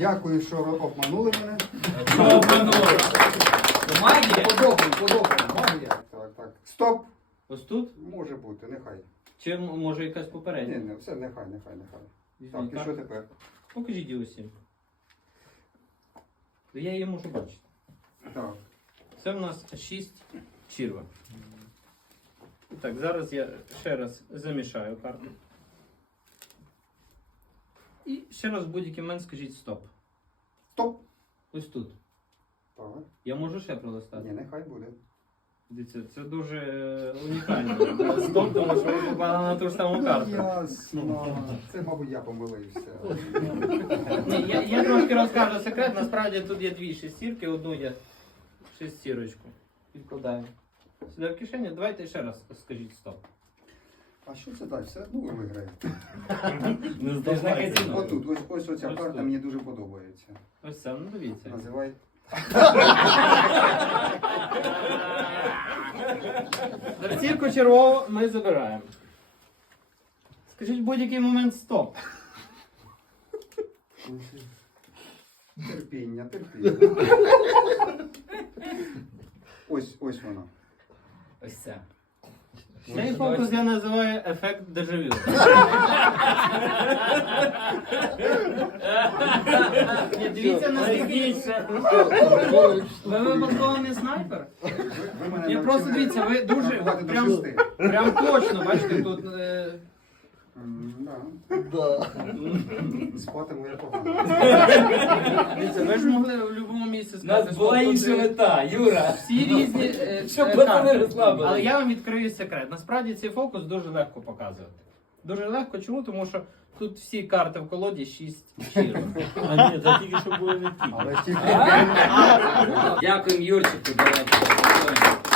Дякую, що обманули манули мене. Магія. Подобно, подобно. магія. Так, так. Стоп! Ось тут? Може бути, нехай. Чи може якась попередня? Ні, ні, все, нехай, нехай, нехай. Так, що тепер. Покажіть усім. Я її можу бачити. Так. Це в нас 6 черва. так, зараз я ще раз замішаю карту. І ще раз в будь-який момент скажіть стоп. Стоп? Ось тут. Так. Я можу ще пролистати? Ні, нехай буде. Дивіться, це дуже унікально. Стоп, тому що ви попали на ту ж саму карту. Ясно. Це, мабуть, я помилився. Я трошки розкажу секрет, насправді тут є дві шестірки, одну я шестірочку. Відкладаю. Сюди в кишені. Давайте ще раз скажіть стоп. А що це далі? Все думки виграє. Ось тут, ось ось, ось ця ось карта тут? мені дуже подобається. Ось це ну дивіться. Називай. Нартирку червову ми забираємо. Скажіть будь-який момент, стоп. Терпіння, терпіння. ось, ось воно. Ось це. Можливо, цей фокус садовжен? я називаю ефект дежаві. Дивіться, на скільки. Ви випадкований снайпер? Я просто дивіться, ви дуже... Прям точно бачите тут. ж я могли. У нас Це була інша мета, Юра. Всі ну, різні. Що, е ви е ви не ви Але ви. я вам відкрию секрет. Насправді цей фокус дуже легко показувати. Дуже легко чому? Тому що тут всі карти в колоді шість щиро. тільки. і Юрчику.